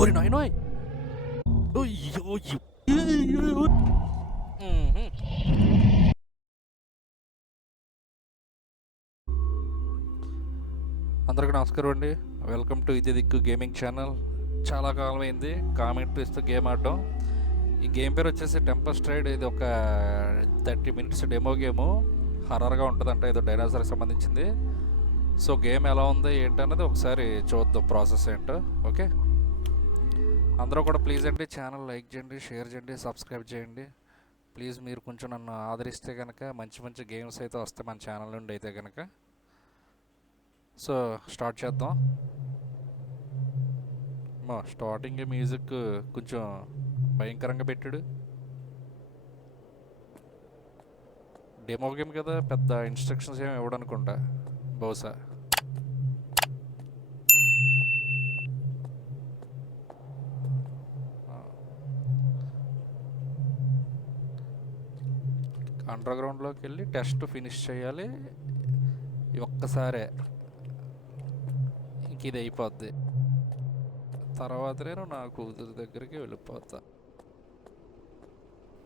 ఓరి nói అయ్యో Ôi మ్మ్. అందరికీ నమస్కారం అండి. వెల్కమ్ టు ఇది దిక్కు గేమింగ్ ఛానల్ చాలా కాలం అయింది కామెంట్ ఇస్తూ గేమ్ ఆడడం. ఈ గేమ్ పేరు వచ్చేసి టెంపర్ స్ట్రైడ్ ఇది ఒక థర్టీ మినిట్స్ డెమో గేము హర్రర్గా ఉంటుందంట ఏదో డైనాసర్కి సంబంధించింది. సో గేమ్ ఎలా ఉంది ఏంటన్నది ఒకసారి చూద్దాం ప్రాసెస్ ఏంటో. ఓకే అందరూ కూడా ప్లీజ్ అండి ఛానల్ లైక్ చేయండి షేర్ చేయండి సబ్స్క్రైబ్ చేయండి. ప్లీజ్ మీరు కొంచెం నన్ను ఆదరిస్తే కనుక మంచి మంచి గేమ్స్ అయితే వస్తాయి మన ఛానల్ నుండి అయితే కనుక సో స్టార్ట్ చేద్దాం. మా స్టార్టింగ్ మ్యూజిక్ కొంచెం భయంకరంగా పెట్టాడు. డెమో గేమ్ కదా పెద్ద ఇన్స్ట్రక్షన్స్ ఏమి ఇవ్వడనుకుంటా బహుశా. అండర్ గ్రౌండ్లోకి వెళ్ళి టెస్ట్ ఫినిష్ చేయాలి. ఒక్కసారే ఇంక ఇది అయిపోద్ది. తర్వాత నేను నా కూతురు దగ్గరికి వెళ్ళిపోతా.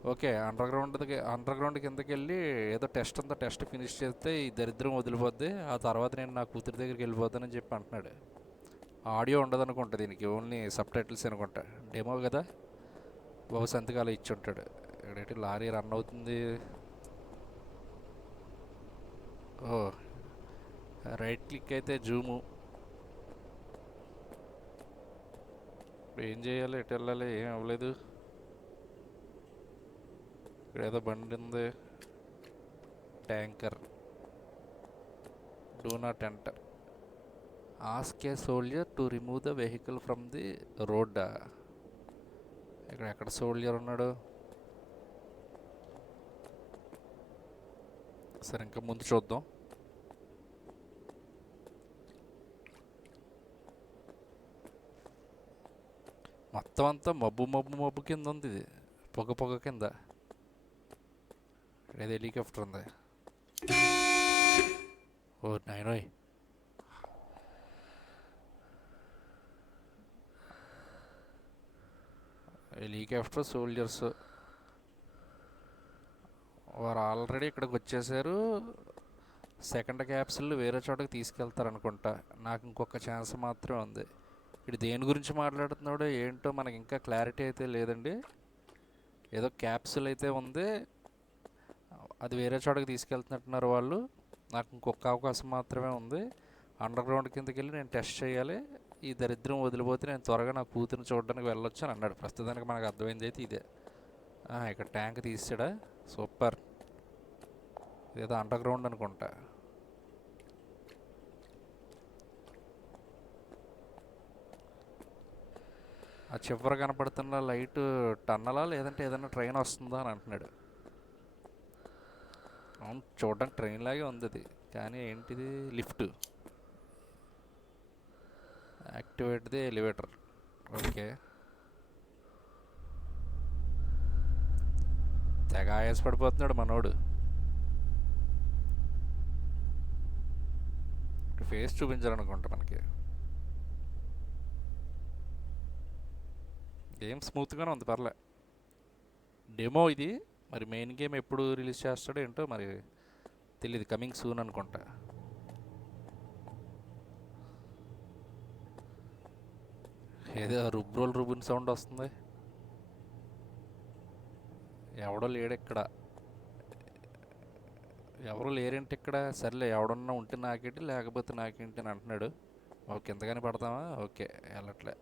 Okay underground underground కిందకి వెళ్ళి ఏదో టెస్ట్ అంతా టెస్ట్ ఫినిష్ చేస్తే ఈ దరిద్రం వదిలిపోద్ది. ఆ తర్వాత నేను నా కూతురి దగ్గరికి వెళ్ళిపోతానని చెప్పి అంటున్నాడు. ఆడియో ఉండదు అనుకుంటా దీనికి ఓన్లీ సబ్ టైటిల్స్ అనుకుంటా. డెమో కదా? బహు సంతకాలు ఇచ్చి ఉంటాడు. ఏంటంటే లారీ రన్ అవుతుంది. ఓ రైట్ క్లిక్ అయితే జూము. ఏం చేయాలి? ఎటు వెళ్ళాలి? ఏం అవ్వలేదు. ఇక్కడ ఏదో బండి ఉంది. Tanker. Do not enter ask a soldier to remove the vehicle from the road ఇక్కడ ఎక్కడ సోల్జర్ ఉన్నాడు? సరే ఇంకా ముందు చూద్దాం. మొత్తం అంతా మబ్బు మబ్బు మబ్బు కింద ఉంది ఇది పొగ పొగ కింద ఏదో హెలికాప్టర్ ఉంది ఓ నాయనోయ్ హెలికాప్టర్ సోల్జర్స్ వారు ఆల్రెడీ ఇక్కడికి వచ్చేసారు సెకండ్ క్యాప్సిల్ వేరే చోటకి తీసుకెళ్తారు అనుకుంటా నాకు ఇంకొక ఛాన్స్ మాత్రమే ఉంది ఇటు దేని గురించి మాట్లాడుతున్నాడో ఏంటో మనకి ఇంకా క్లారిటీ అయితే లేదండి. ఏదో క్యాప్సుల్ అయితే ఉంది. అది వేరే చోటకి తీసుకెళ్తున్నట్టున్నారు వాళ్ళు. నాకు ఇంకొక అవకాశం మాత్రమే ఉంది. అండర్ గ్రౌండ్ కిందకి వెళ్ళి నేను టెస్ట్ చేయాలి. ఈ దరిద్రం వదిలిపోతే నేను త్వరగా నా కూతురుని చూడడానికి వెళ్ళొచ్చు అని అన్నాడు. ప్రస్తుతానికి మనకు అర్థమైంది అయితే ఇదే. ఇక్కడ ట్యాంక్ తీసాడా? సూపర్. ఇదేదో అండర్ గ్రౌండ్ అనుకుంటా. ఆ చివర కనపడుతున్న లైట్ టన్నలా లేదంటే ఏదైనా ట్రైన్ వస్తుందా అని అంటున్నాడు. అవును చూడడానికి ట్రైన్ లాగే ఉంది అది. కానీ ఏంటిది? Lift. Activate the elevator. Okay. తెగ ఆయాసపడిపోతున్నాడు మనోడు. ఫేస్ చూపించాలనుకుంటా మనకి. గేమ్ స్మూత్గానే ఉంది పర్లే. డెమో ఇది. మరి మెయిన్ గేమ్ ఎప్పుడు రిలీజ్ చేస్తాడో ఏంటో మరి తెలియదు కమింగ్ సూన్ అనుకుంటా. ఏదో రుబ్రోల్ రుబున్ సౌండ్ వస్తుంది. ఎవడో లేడు ఇక్కడ. ఎవరు లేరేంటి ఇక్కడ? సర్లే ఎవడన్నా ఉంటే నాకేంటి లేకపోతే నాకేంటి అని అంటున్నాడు. ఓకే ఎంతగానే పడతామా? ఓకే వెళ్ళట్లే.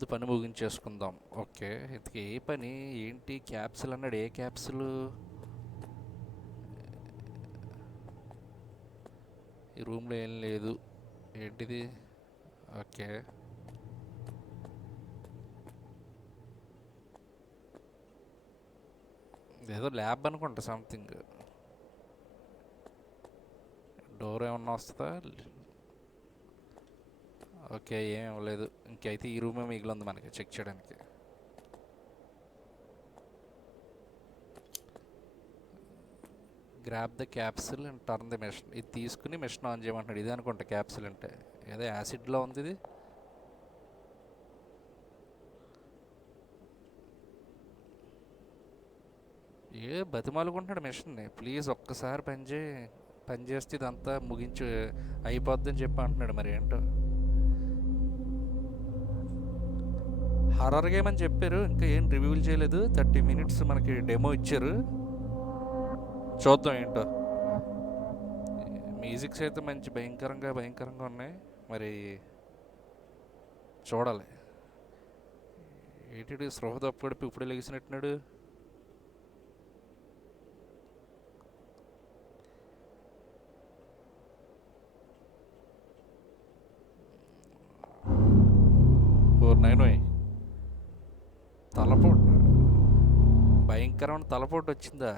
ముందు పని ముగించేసుకుందాం. ఓకే. ఇంతకీ ఏ పని? ఏంటి? క్యాప్సుల్ అన్నాడు. ఏ క్యాప్సులు? ఈ రూమ్లో ఏం లేదు. ఏంటిది? ఓకే. ఏదో ల్యాబ్ అనుకుంటా సంథింగ్. డోర్ ఏమన్నా వస్తుందా? ఓకే ఏం లేదు ఇంకైతే ఈ రూమే మిగిలింది మనకి చెక్ చేయడానికి. Grab the capsule and turn the mission ఇది తీసుకుని మిషన్ ఆన్ చేయమంటున్నాడు. ఇది అనుకుంటా క్యాప్సిల్ అంటే. ఏదో యాసిడ్లో ఉంది ఇది. ఏ బతిమాలుకుంటున్నాడు మిషన్ని ప్లీజ్ ఒక్కసారి పనిచేయి పనిచేస్తే ఇదంతా ముగించి అయిపోద్దని చెప్పి అంటున్నాడు మరి ఏంటో. హర్రర్ గేమ్ అని చెప్పారు. ఇంకా ఏం రివ్యూలు చేయలేదు. థర్టీ మినిట్స్ మనకి డెమో ఇచ్చారు. చూద్దాం ఏంటో. మ్యూజిక్స్ అయితే మంచి భయంకరంగా భయంకరంగా ఉన్నాయి. మరి చూడాలి. ఏంటి స్పృహ తప్పడిపి ఇప్పుడు లెగిసినట్టున్నాడు తలపోటు భయంకరమైన తలపోటు వచ్చిందా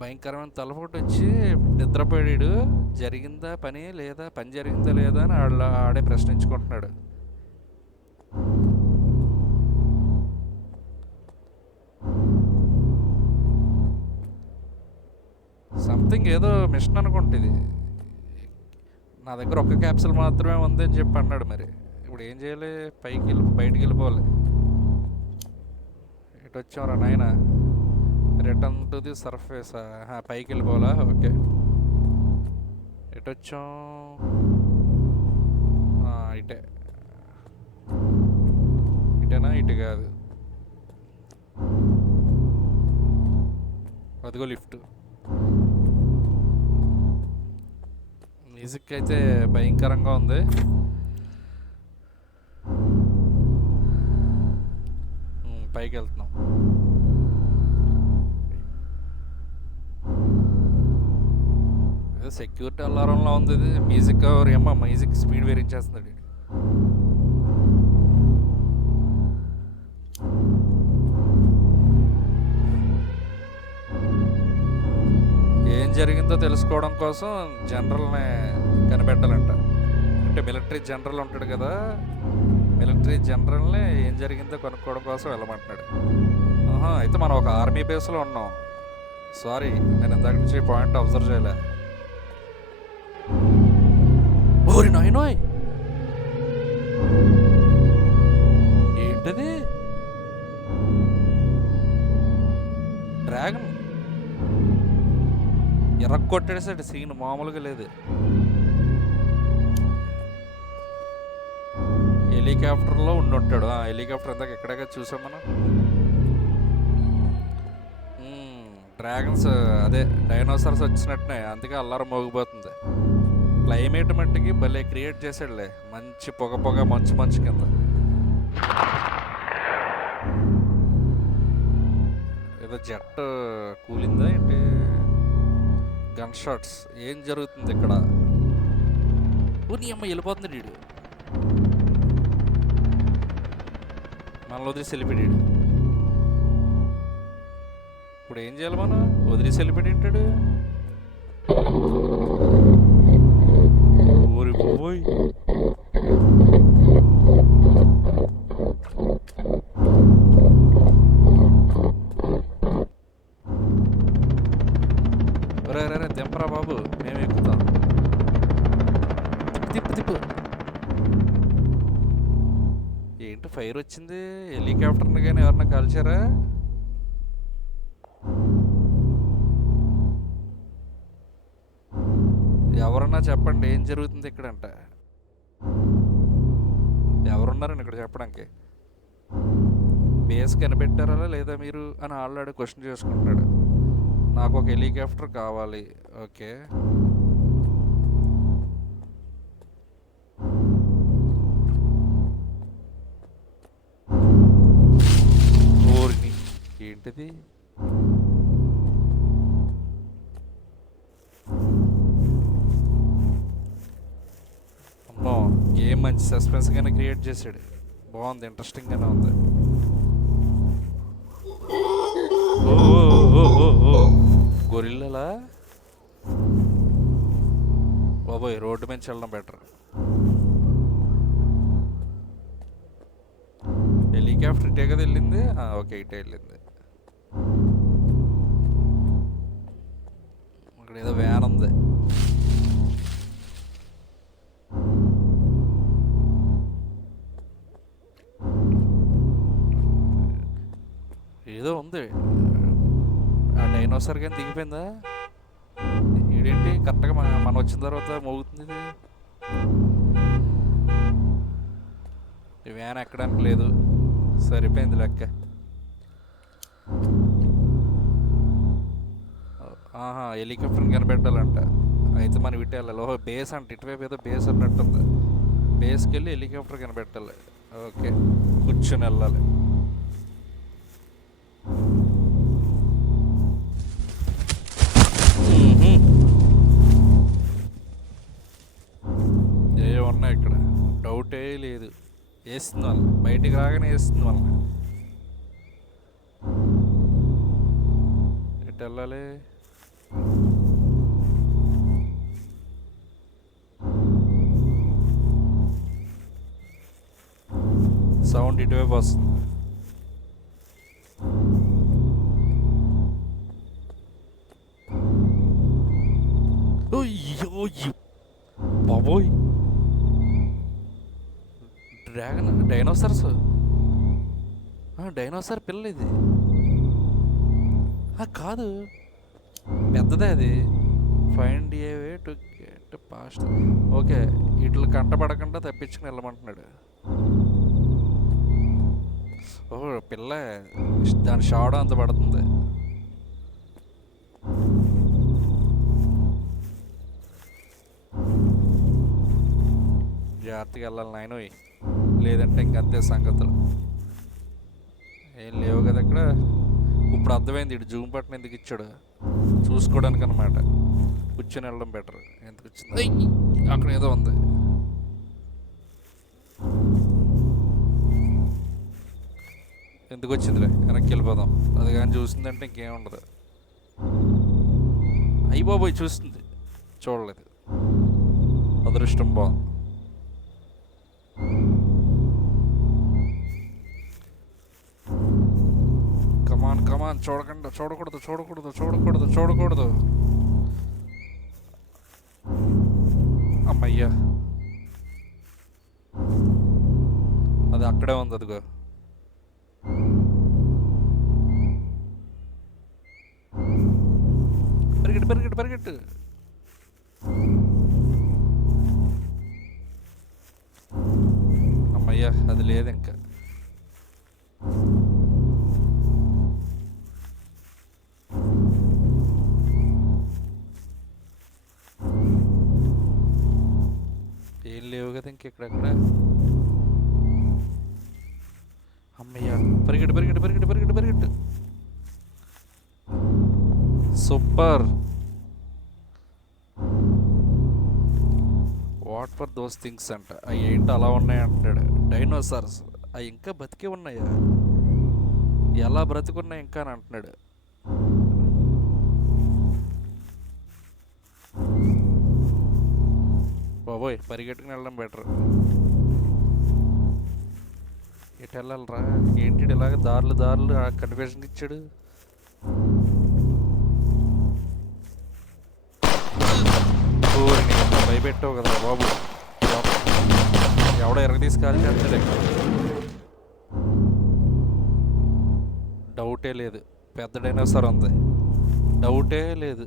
భయంకరమైన తలపోటు వచ్చి నిద్రపోయాడు. జరిగిందా పని లేదా? పని జరిగిందా లేదా అని ఆడ ఆడే ప్రశ్నించుకుంటున్నాడు. సంథింగ్ ఏదో మిషన్ అనుకుంటుంది. నా దగ్గర ఒక్క క్యాప్సూల్ మాత్రమే ఉంది అని చెప్పి అన్నాడు మరి. ఇప్పుడు ఏం చేయాలి? పైకి వెళ్ళి బయటికి వెళ్ళిపోవాలి. ఎటు వచ్చామరా నాయన? Return to the surface. పైకి వెళ్ళిపోవాలా? ఓకే. ఎటు వచ్చాం ఇటే. ఇటేనా? ఇటు కాదు. అదిగో లిఫ్ట్. మ్యూజిక్ అయితే భయంకరంగా ఉంది. పైకి వెళ్తున్నాం. ఏదో సెక్యూరిటీ అలారంలో ఉంది ఇది. మ్యూజిక్ ఏమో మ్యూజిక్ స్పీడ్ వేరించేస్తున్నాడు జరిగిందో తెలుసుకోవడం కోసం జనరల్ని కనిపెట్టాలంట. అంటే మిలిటరీ జనరల్ ఉంటాడు కదా మిలిటరీ జనరల్ని ఏం జరిగిందో కనుక్కోవడం కోసం వెళ్ళమంటున్నాడు. ఆహా, అయితే మనం ఒక ఆర్మీ బేస్లో ఉన్నాం. సారీ నేను ఇందాక నుంచి పాయింట్ అబ్జర్వ్ చేయలే. ఓరి నాయనోయ్! ఏంటది? డ్రాగన్ ఎర్రగొట్టేసాడు సీన్ మామూలుగా లేదు. హెలికాప్టర్లో ఉండి ఉంటాడు ఆ హెలికాప్టర్ ఇందాక ఎక్కడగా చూసాం మనం? డ్రాగన్స్ అదే డైనోసార్స్ వచ్చినట్టునే అందుకే అల్లారం మోగిపోతుంది. క్లైమేట్ మట్టికి భలే క్రియేట్ చేసాడులే మంచి పొగ పొగ మంచు మంచు కింద. ఏదో జెట్ కూలిందా ఏంటి? గన్ షాట్స్ ఏం జరుగుతుంది ఇక్కడ? నీ అమ్మ వెళ్ళిపోతుంది వీడు మనలో వదిలేసి వెళ్ళిపోయాడు ఇప్పుడు ఏం చేయాలి మనం? వదిలేసి వెళ్ళిపోయాడు వచ్చింది? హెలికాప్టర్ని కానీ ఎవరన్నా కాల్చారా? ఎవరన్నా చెప్పండి ఏం జరుగుతుంది ఇక్కడంట? ఎవరున్నారని ఇక్కడ చెప్పడానికి? బేస్ కనిపెట్టారా లేదా మీరు అని ఆల్రెడీ క్వశ్చన్ చేసుకుంటాడు నాకు ఒక హెలికాప్టర్ కావాలి ఓకే. ఏంటిది అమ్మో గేమ్ మంచి సస్పెన్స్గానే క్రియేట్ చేశాడు బాగుంది ఇంట్రెస్టింగ్గానే ఉంది. గొరిల్లలా? బాబోయ్ రోడ్డు మీద వెళ్ళడం బెటర్ హెలికాప్టర్ ఇటే కదా వెళ్ళింది? ఓకే ఇటే వెళ్ళింది. అక్కడ ఏదో వ్యాన్ ఉంది. ఏదో ఉంది. ఆ డైనోసార్ కానీ దిగిపోయిందా? ఏంటి కరెక్ట్గా మన మనం వచ్చిన తర్వాత మోగుతుంది ఇది. వ్యాన్ ఎక్కడానికి లేదు. సరిపోయింది లెక్క. ఆహా హెలికాప్టర్ని కనిపెట్టాలంట. అయితే మనం ఇటు వెళ్ళాలి ఓహో బేస్ అంట. ఇటువైపు ఏదో బేస్ అన్నట్టుంది. బేస్కి వెళ్ళి హెలికాప్టర్ కనిపెట్టాలి. ఓకే. కూర్చొని వెళ్ళాలి. ఏ ఉన్నాయి ఇక్కడ? డౌటే లేదు. వేస్తుంది వాళ్ళ బయటికి రాగానే వేస్తుంది వాళ్ళని. ఎటు వెళ్ళాలి? సౌండ్ ఇటువైపు వస్తుంది. అయ్యో బాబోయ్. డ్రాగన్ డైనోసార్స్ డైనోసార్ పిల్ల ఇది. ఆ, కాదు. పెద్దదే అది. Find a way to get past okay ఇట్లా కంటపడకుండా తప్పించుకుని వెళ్ళమంటున్నాడు. ఓ పిల్ల దాని షాడో అంత పడుతుంది. జాగ్రత్తగా వెళ్ళాలి నాయన. లేదంటే ఇంకంతే సంగతులు. ఏం లేవు కదా ఇక్కడ. ఇప్పుడు అర్థమైంది ఇటు జూమ్ బటన్ ఎందుకు ఇచ్చాడు? చూసుకోవడానికి అనమాట కూర్చొని వెళ్ళడం బెటర్. ఎందుకు వచ్చింది! అక్కడ ఏదో ఉంది. ఎందుకు వచ్చిందిలే వెనక్కి వెళ్ళిపోదాం. అది కానీ చూసిందంటే ఇంకేం ఉండదు. అయ్యి బాబోయ్ చూస్తుంది. చూడలేదు. అదృష్టం బాగుంది. కమాన్ కమాన్ చూడకుండా చూడకూడదు చూడకూడదు చూడకూడదు చూడకూడదు. అమ్మయ్యా. అది అక్కడే ఉంది అదిగో. పరిగెట్టు పరిగెట్టు పరిగెట్టు. అమ్మయ్యా అది లేదు ఇంకా. లేవు ఇంకెక్కడెక్కడ అమ్మయ్యా. పరిగెట్టు పరిగెట్టు పరిగెట్టు పరిగెట్టు పరిగెట్టు. Super. What for those things అంట. అవి ఏంటి అలా ఉన్నాయి అంటాడు డైనోసార్స్ అవి ఇంకా బతికే ఉన్నాయా? ఎలా బ్రతికున్నాయి ఇంకా అని అంటున్నాడు. బాబోయ్ పరిగెట్టుకుని వెళ్ళడం బెటర్. ఎటు వెళ్ళాలరా ఏంటి ఇలాగ దారులు దారులు? కన్ఫ్యూజన్ ఇచ్చాడు. భయపెట్టావు కదా బాబు. ఎవడో ఎరగ తీసుకాలి అంతలే డౌటే లేదు. పెద్ద డైనోసార్ ఉంది. డౌటే లేదు.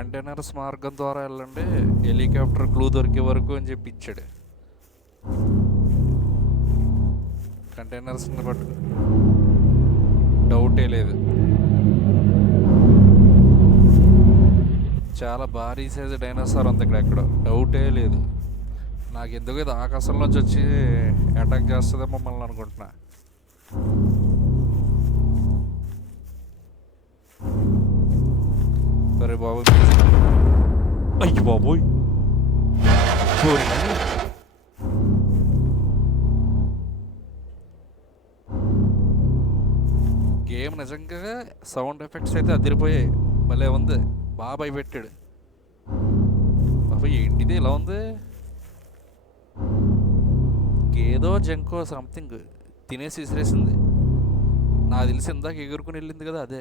కంటైనర్స్ మార్గం ద్వారా వెళ్ళండి. హెలికాప్టర్ క్లూ దొరికే వరకు అని చెప్పి ఇచ్చాడు. కంటైనర్స్ని పట్టు డౌటే లేదు. చాలా భారీ సైజు డైనోసార్ ఉంది ఇక్కడ ఎక్కడ. డౌటే లేదు. నాకు ఎందుకు ఇది ఆకాశంలోంచి వచ్చి అటాక్ చేస్తుందో మమ్మల్ని అనుకుంటున్నా. సరే బాబు అయ్యి బాబోయ్ గేమ్ నిజంగా సౌండ్ ఎఫెక్ట్స్ అయితే అదిరిపోయాయి. భలే ఉంది. బాబాయ్ పెట్టాడు. బాబాయ్ ఏంటిది ఇలా ఉంది? ఏదో జంకో సంథింగ్ తినేసి విసిరేసింది. నాకు తెలిసి ఇందాక ఎగురుకుని వెళ్ళింది కదా అదే.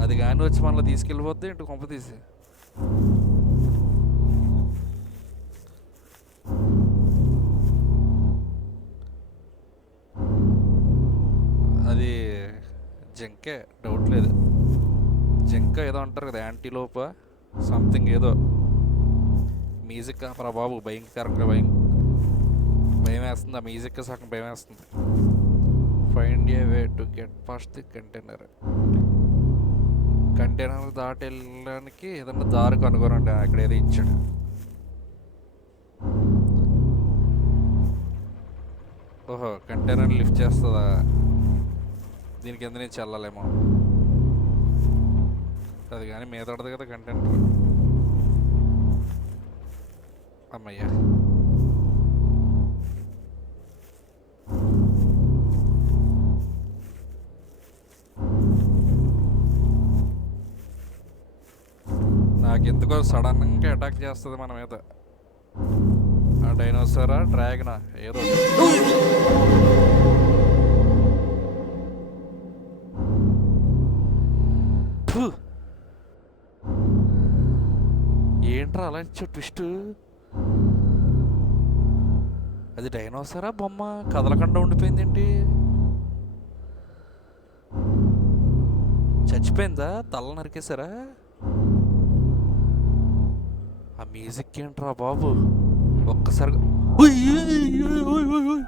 అది కానీ వచ్చి మనల్ని తీసుకెళ్ళిపోద్ది ఇంటి కొంప తీసి? అది జంకే డౌట్ లేదు. జంక ఏదో అంటారు కదా యాంటీలోప సంథింగ్ ఏదో. మ్యూజిక్ ఆపరా బాబు భయంకరంగా భయం. భయం వేస్తుంది? ఆ మ్యూజిక్ సగం భయం వేస్తుంది. Find a way to get past the container container దాటి వెళ్ళడానికి ఏదన్నా దారి కనుగొనండి అక్కడ ఏదో ఇచ్చాడు. ఓహో కంటైనర్ లిఫ్ట్ చేస్తుందా? దీని కింద నుంచి వెళ్ళాలేమో అది కానీ మీద పడదు కదా కంటైనర్. అమ్మయ్యా. నాకు ఎందుకో సడన్గా అటాక్ చేస్తుంది మన మీద. ఆ డైనోసారా డ్రాగనా ఏదో ఏంట్రా అలా ట్విస్ట్? అది డైనోసారా బొమ్మ? కదలకుండా ఉండిపోయిందేంటి? చచ్చిపోయిందా? తల నరికేశారా? ఆ మ్యూజిక్ ఏంట్రా బాబు? ఒక్కసారిగా ఉయ్, ఉయ్, ఉయ్,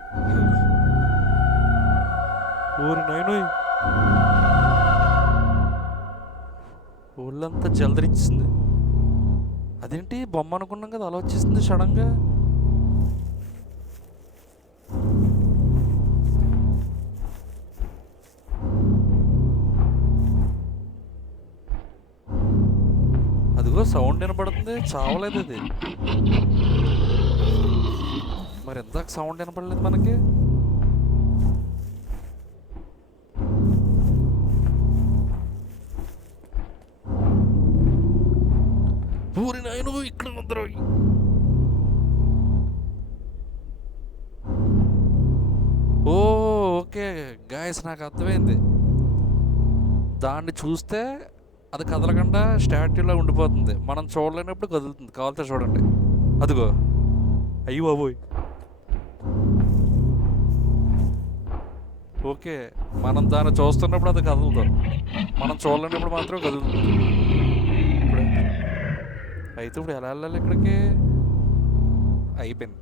ఓరి నాయనోయ్. ఒళ్ళంతా జలదరించింది అదేంటి? బొమ్మ అనుకున్నాం కదా అలా వచ్చేసింది సడన్గా. సౌండ్ వినపడుతుంది? చావలేదు ఇది మరి ఎందాక సౌండ్ వినపడలేదు మనకి? ఊరి నాయను ఇక్కడ ఉందరు. ఓ ఓకే. గాయస్ నాకు అర్థమైంది. దాన్ని చూస్తే అది కదలకుండా స్టాట్యూలో ఉండిపోతుంది. మనం చూడలేనప్పుడు కదులుతుంది. కావాలితే చూడండి. అదిగో. అయ్యి బాబోయ్. ఓకే. మనం దాన్ని చూస్తున్నప్పుడు అది కదలదు. మనం చూడలేనప్పుడు మాత్రం కదులుతుంది. ఇప్పుడు అయితే ఇప్పుడు ఎలా వెళ్ళాలి ఇక్కడికి? అయిపోయింది.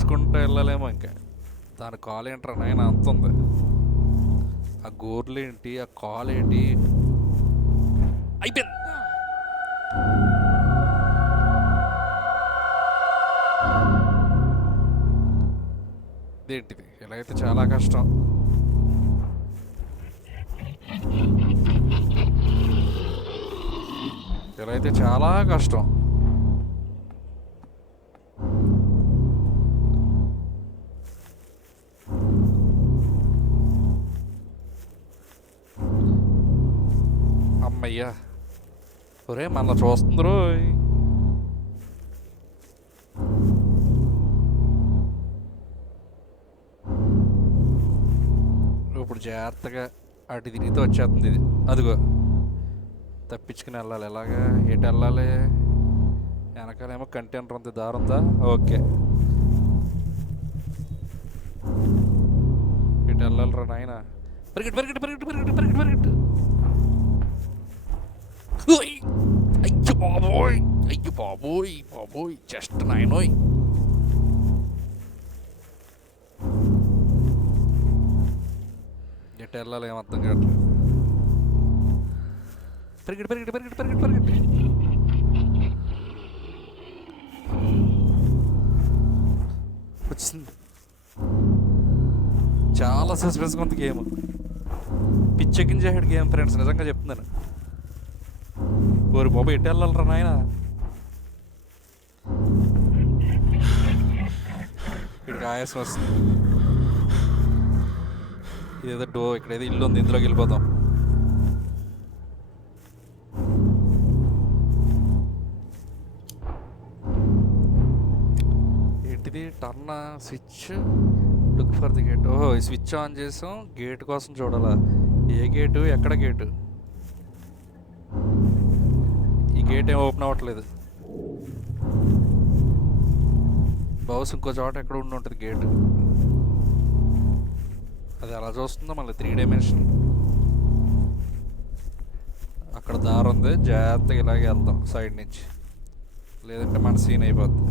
చేసుకుంటూ వెళ్ళలేమో ఇంకా. దాని కాల్ ఏంట్రా నాయన? అంత ఉంది. ఆ గోర్లు ఏంటి? ఆ కాల్ ఏంటి? అయిపోయింది. ఇదేంటిది? ఇలా అయితే చాలా కష్టం. ఇలా అయితే చాలా కష్టం. అమ్మయ్యా ఒరే మన చూస్తుంది రోయ్ ఇప్పుడు జాగ్రత్తగా అటు తిరిగితే వచ్చేస్తుంది ఇది అదిగో తప్పించుకుని వెళ్ళాలి ఎలాగా ఎటు వెళ్ళాలి వెనకాలేమో కంటైనర్ ఉంది దారి ఉందా ఓకే ఇటు వెళ్ళాలిరా నాయన పరిగెట్టు పరిగెట్టు పరిగెట్టు పరిగెట్టు పరిగెట్టు పరిగెట్టు అయ్యో బాబోయ్! అయ్యో బాబోయ్! బాబోయ్! జస్ట్ నాయనోయ్ ఎటు వెళ్ళాలి ఏం అర్థం కావట్లేదు. పరిగెడు పరిగెడు పరిగెడు పరిగెడు పరిగెడు వచ్చింది. చాలా సస్పెన్స్గా ఉంది గేమ్. పిచ్చెక్కించేసాడు game friends. నిజంగా చెప్తున్నాను. ఓరి బాబు ఎటు వెళ్ళాలరా నాయన? ఇక్కడ ఆయాసం వస్తుంది. ఇదేదో డో ఇక్కడ ఏదో ఇల్లు ఉంది ఇందులోకి వెళ్ళిపోతాం turn switch? Look for the gate. ఓహో స్విచ్ ఆన్ చేసాం గేట్ కోసం చూడాలా. ఏ గేటు? ఎక్కడ గేటు? గేట్ ఏం ఓపెన్ అవ్వట్లేదు. బౌస్ ఇంకో చోట ఎక్కడ ఉండి ఉంటుంది గేట్. అది అలా చూస్తుందో మళ్ళీ త్రీ డైమెన్షన్? అక్కడ దారి ఉంది. జాగ్రత్తగా ఇలాగే వెళ్దాం సైడ్ నుంచి. లేదంటే మన సీన్ అయిపోద్ది.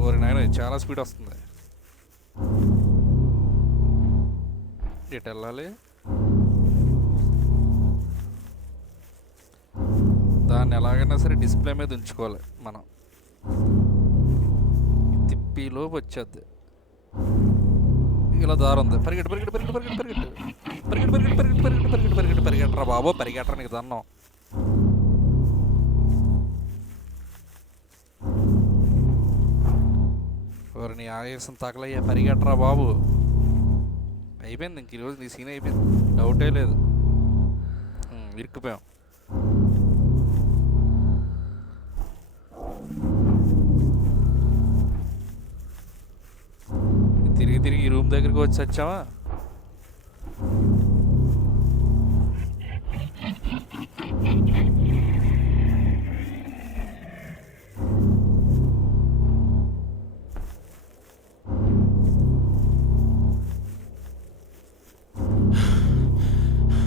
ఓరి నాయన చాలా స్పీడ్ వస్తుంది. ఇటు వెళ్ళాలి? దాన్ని ఎలాగైనా సరే డిస్ప్లే మీద ఉంచుకోవాలి మనం. తిప్పిలోపు వచ్చేది ఇలా దారి ఉంది. పరిగెట్టు పరిగెట్టు పరిగెట్టు పరిగెట్టు పరిగెట్టు. పరిగెట్టు పరిగెట్టు పరిగెట్టు పరిగెట్టు పరిగెట్టు పరిగెట్టు పరిగెట్టరా బాబు పరిగెట్టరా నీకు దన్నం ఎవరు నీ ఆవేశం తగలయ్యా పరిగెట్టరా బాబు? అయిపోయింది ఇంక ఈరోజు నీ సీన్ అయిపోయింది. డౌటే లేదు. ఇరుక్కుపోయాం. తిరిగి తిరిగి రూమ్ దగ్గరికి వచ్చి వచ్చావా?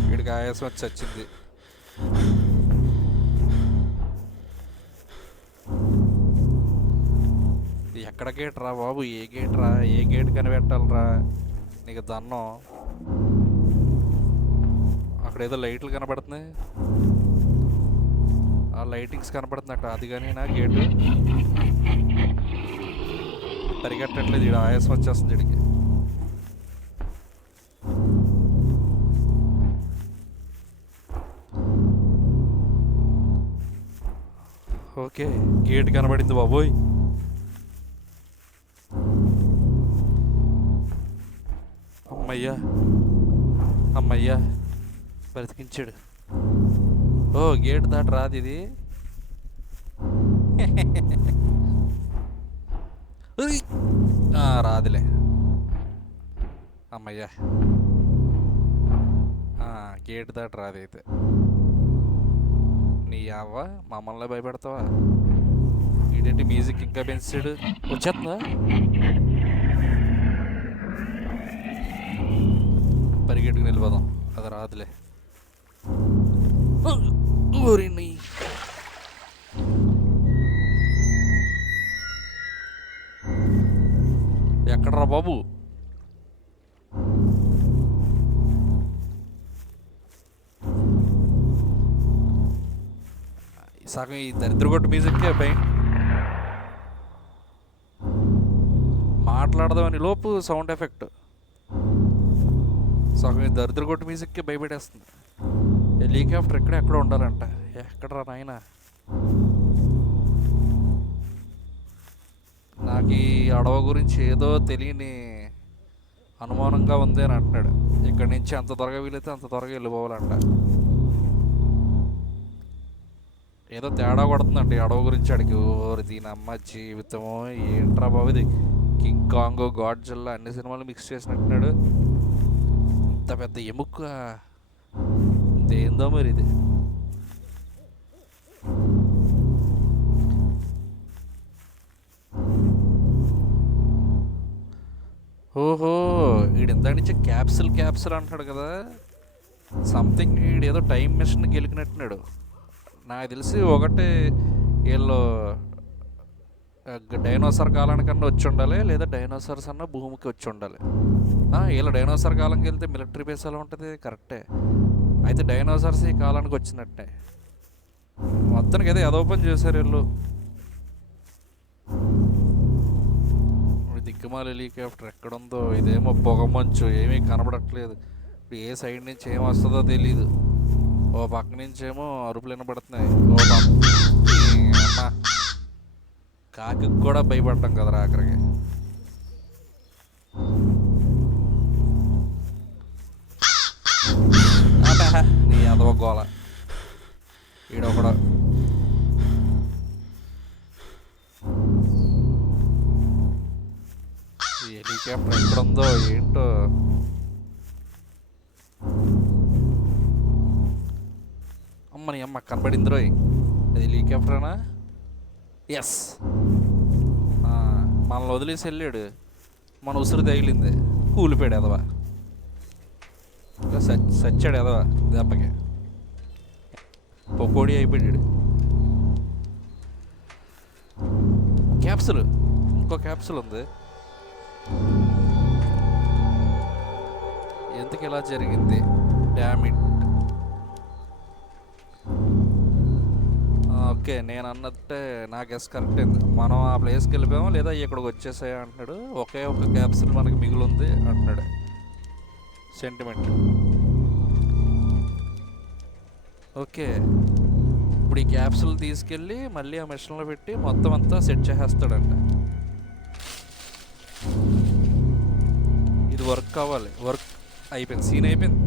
వీడికి ఆయాసం వచ్చి వచ్చింది. ఎక్కడ గేట్ రా బాబు? ఏ గేట్ రా? ఏ గేట్ కనిపెట్టాలరా? నీకు దన్నం. అక్కడ ఏదో లైట్లు కనబడుతున్నాయి ఆ లైటింగ్స్ కనపడుతున్నట్టు. అది కానీ నా గేటు పరిగెట్టట్లేదు. ఇక్కడ ఆయాసం వచ్చేస్తుంది వీడికి ఓకే గేట్ కనబడింది బాబోయ్. అమ్మయ్యా అమ్మయ్యా బ్రతికించాడు. ఓ గేట్ దాటి రాదు ఇది. రాదులే. అమ్మయ్యా. గేట్ దాటి రాదు అయితే. నీ అవ్వ మమ్మల్ని భయపెడతావా? ఏంటంటే మ్యూజిక్ ఇంకా పెంచాడు? వచ్చేస్తుందా? పరిగెట్టుకు నిలబదాం అది రాదులే. ఊరి నీ. ఎక్కడ్రా బాబు? సగం ఈ దరిద్రగొట్టు మ్యూజిక్కే భయం. మాట్లాడదామని లోపు సౌండ్ ఎఫెక్ట్. సగం దరిద్ర దరిద్రగొట్టు మ్యూజిక్కి భయపెట్టేస్తుంది. హెలికాప్టర్ ఎక్కడ ఎక్కడ ఉండాలంట. ఎక్కడరా నాయన? నాకు ఈ అడవ గురించి ఏదో తెలియని అనుమానంగా ఉంది అని అంటున్నాడు. ఇక్కడి నుంచి అంత త్వరగా వీలైతే అంత త్వరగా వెళ్ళిపోవాలంట. ఏదో తేడా కొడుతుందండి అడవ గురించి అడిగి. ఓరి దీని అమ్మ జీవితము ఏంట్రా బాబు ఇది? కింగ్ కాంగ్ గాడ్జిల్లా అన్ని సినిమాలు మిక్స్ చేసినట్టున్నాడు. ఎంత పెద్ద ఎముక ఏందో మరి ఇది. ఓహో వీడు ఇంత నుంచి క్యాప్సిల్ క్యాప్సిల్ అంటున్నాడు కదా. సంథింగ్ వీడు ఏదో టైం మిషన్ గెలికినట్టున్నాడు. నాకు తెలిసి ఒకటి వీళ్ళు డైనోసార్ కాలానికన్నా వచ్చి ఉండాలి లేదా డైనోసార్స్ అన్న భూమికి వచ్చి ఉండాలి. ఆ, వీళ్ళు డైనోసార్ కాలంకి వెళ్తే మిలిటరీ బేస్ ఎలా ఉంటుంది? కరెక్టే అయితే డైనోసార్స్ ఈ కాలానికి వచ్చినట్టే. మొత్తానికి అయితే అదో చేశారు వీళ్ళు. ఈ దిక్కుమాల హెలికాప్టర్ ఎక్కడుందో ఇదేమో పొగ మంచు ఏమీ కనబడట్లేదు. ఇప్పుడు ఏ సైడ్ నుంచి ఏం వస్తుందో తెలీదు. ఓ పక్క నుంచి ఏమో అరుపులు వినబడుతున్నాయి. ఓ పక్క అమ్మ. కాకి కూడా భయపడ్డాం కదరా అక్కడికి നീ അഥവാ ഗോള ഈടോ കൂടെ എനിക്ക് പ്രശ്നന്തോ ഈട്ടോ అమ్మని అమ్మ కనబడిందిరో అది హెలికాప్టర్నా ఎస్ మనల్ని వదిలేసి వెళ్ళాడు మన ఉసురు తగిలింది కూలిపోయాడు అదవా సచ్చాడు ఎదవా దెబ్బకి. పొకోడి అయిపోయాడు క్యాప్సుల్. ఇంకో క్యాప్సుల్ ఉంది. ఎందుకు ఇలా జరిగింది? డామిట్ ఓకే నేను అన్నట్టే నా గెస్ కరెక్ట్ అయింది. మనం ఆ ప్లేస్కి వెళ్ళిపోయాము లేదా ఇక్కడికి వచ్చేసాయి అంటున్నాడు. ఒకే ఒక క్యాప్సుల్ మనకి మిగిలి ఉంది అంటున్నాడు. Sentiment okay. ఇప్పుడు ఈ క్యాప్సులు తీసుకెళ్ళి మళ్ళీ ఆ మిషన్లో పెట్టి మొత్తం అంతా సెట్ చేసేస్తాడంట. ఇది వర్క్ కావాలి. వర్క్ అయిపోయింది. సీన్ అయిపోయింది.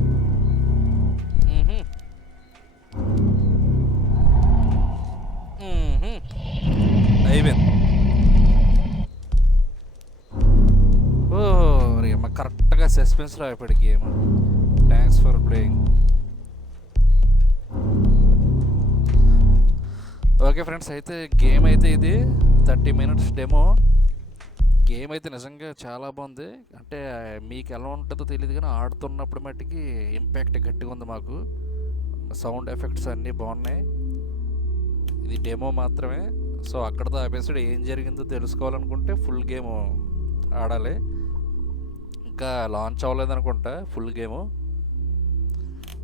అయిపోయింది. ఓ మరి అమ్మ కరెక్ట్గా సస్పెన్స్లో అయిపోయాడు game thanks for playing okay friends అయితే గేమ్ అయితే ఇది. థర్టీ మినిట్స్ డెమో గేమ్ అయితే నిజంగా చాలా బాగుంది. అంటే మీకు ఎలా ఉంటుందో తెలియదు కానీ ఆడుతున్నప్పుడు మట్టుకి ఇంపాక్ట్ గట్టిగా ఉంది మాకు. సౌండ్ ఎఫెక్ట్స్ అన్నీ బాగున్నాయి. ఇది డెమో మాత్రమే. సో అక్కడతో ఆపేసాడు ఏం జరిగిందో తెలుసుకోవాలనుకుంటే ఫుల్ గేమ్ ఆడాలి. ఇంకా లాంచ్ అవ్వలేదు అనుకుంటా ఫుల్ గేము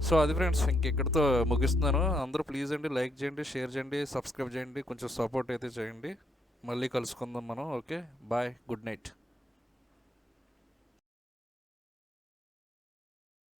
సో అది ఫ్రెండ్స్ ఇంకెక్కడితో ముగిస్తున్నాను. అందరూ ప్లీజ్ అండి లైక్ చేయండి షేర్ చేయండి సబ్స్క్రైబ్ చేయండి కొంచెం సపోర్ట్ అయితే చేయండి. మళ్ళీ కలుసుకుందాం మనం ఓకే బాయ్ గుడ్ నైట్